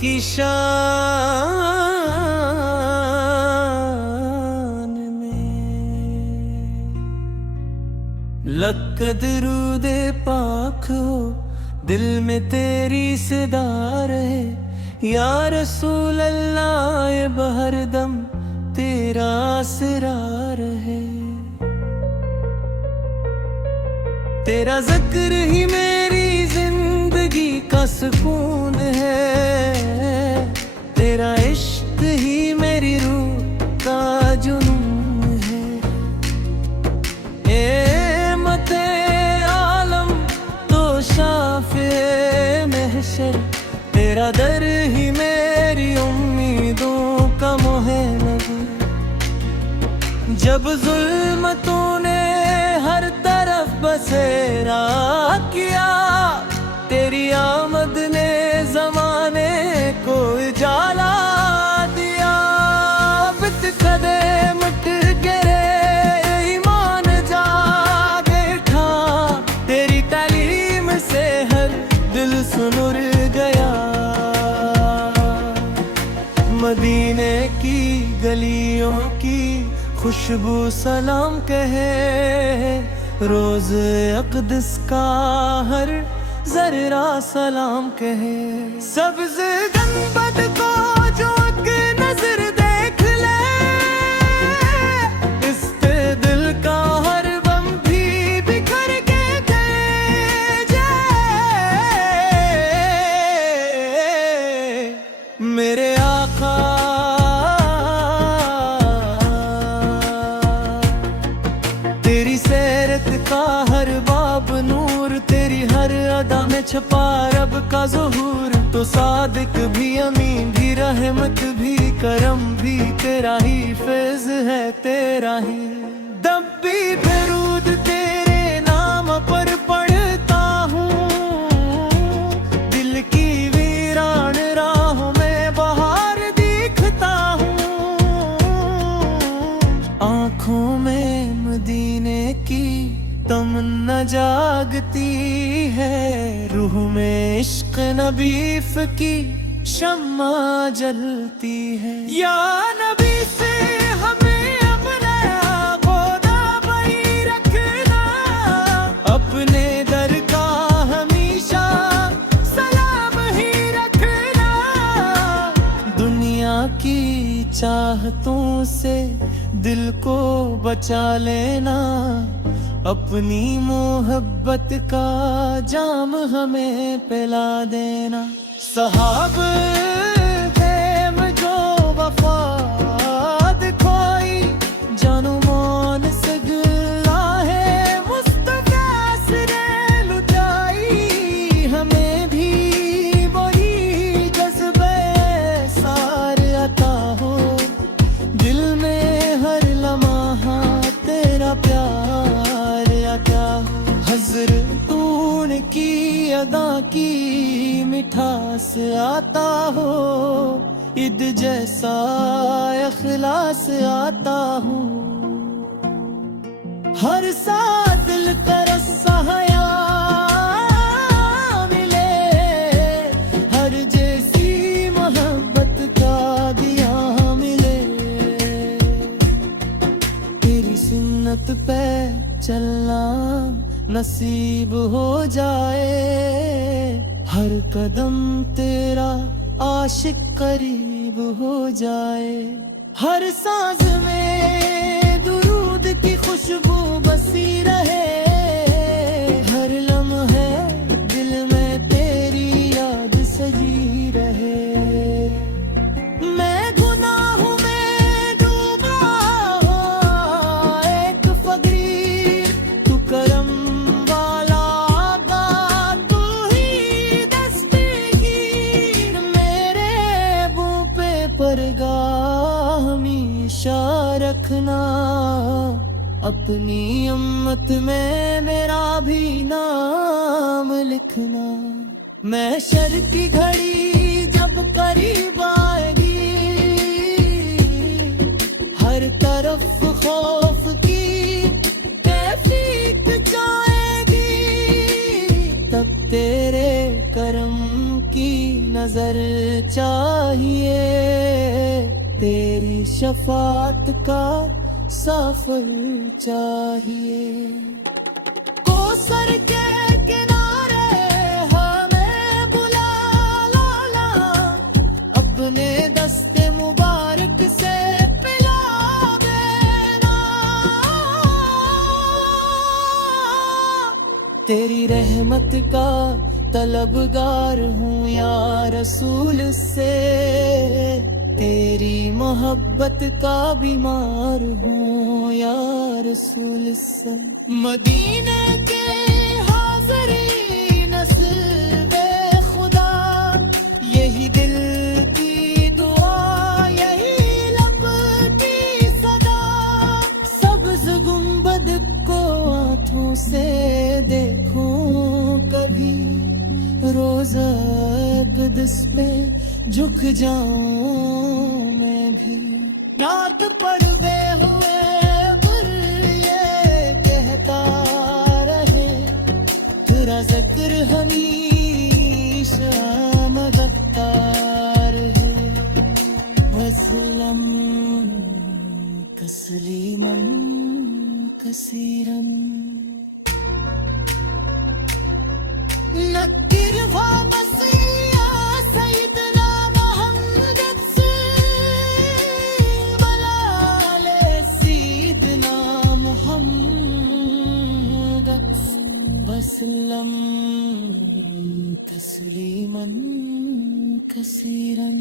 की शान में। लक दरूदे पाक हो, दिल में तेरी सदा रहे, या रसूल अल्लाह ये बहरदम तेरा असरार है। तेरा जिक्र ही मेरी जिंदगी का सुकून है, तेरा इश्क ही मेरी रूह का जुनून है। ए मते आलम तो शाफे महशर, तेरा दर ही मेरी उम्मीदों का मोहनग। जब जुल्मतों ने हर तरफ बसेरा किया, तेरी आमद ने जमाने को उजाला दिया। बितकदे मिट गिरे ईमान जागे उठा, तेरी तालीम से हर दिल सुनुर गया। मदीने की गलियों की खुशबू सलाम कहे, रोज अक़दस का हर जर्रा सलाम कहे। सब्ज़ गंबद को जो एक नजर देख ले, इस पे दिल का हर बम भी बिखर के जाए। मेरे आका तेरी सैरत का हर बाब नूर, तेरी हर अदा में छपा रब का ज़ुहूर। तो सादिक भी अमीन भी रहमत भी करम भी तेरा ही फैज़ है, तेरा ही दम भी दरूद तेरे नाम पर पढ़ता हूँ। दिल की वीरान राहों में बहार दिखता हूँ। आँखों में मदीने की तमन्ना जागती है, रूह में इश्क नबीफ की शम्मा जलती है। या नबी से हमें अपना खुदा भाई रखना, अपने दर का हमेशा सलाम ही रखना। दुनिया की चाहतों से दिल को बचा लेना, अपनी मोहब्बत का जाम हमें पिला देना। सहाब प्रेम जो वफाद खोई, जानो मौन सगला है मुस्तफा से लुटाई। हमें भी वही जज्बे सार अता हो, दिल में हर लम्हा तेरा प्यार क्या। हज़रतून की अदा की मिठास आता हो, ईद जैसा इख़लास आता हो। हर सा दिल तरसा हया मिले, हर जैसी मोहब्बत का दिया मिले। तेरी सुन्नत पे चलना नसीब हो जाए, हर कदम तेरा आशिक करीब हो जाए। हर सांस में दुरूद की खुशबू बसी रहे, हर लम्हे दिल में तेरी याद सजी रहे। मैं गुनाहों में डूबा हो एक फकीर, तू करम वाला आगा, तू ही दस्तगीर। मेरे मुँह पे परगाह हमेशा रखना, अपनी उम्मत में मेरा भी नाम लिखना। महशर की घड़ी जब करीब आएगी, हर तरफ खौफ की कैफियत जाएगी। तब तेरे करम की नजर नजर चाहिए, तेरी शफात का सफर चाहिए। कोसर के किनारे हमें बुला लाला, अपने दस्ते मुबारक से पिला देना। तेरी रहमत का तलबगार हूँ या रसूल से, तेरी मोहब्बत का बीमार हूँ या रसूल से। मदीने के हाज़री नस्ल खुदा, यही दिल की दुआ, यही लब की सदा। सब्ज़ गुंबद को आँखों से देखूं कभी, रोज़ा क़ुद्स पे झुक जाऊं मैं भी। रात पर हुए पर ये कहता रहे, तेरा ज़िक्र हमेशा मददता रहे। वसल्लम तस्लीमन कसीरन। नक्किर वाबसिया सैयदना मोहम्मद से, बलाले सैयदना मोहम्मद वसल्लम तस्लीमन कसीरन।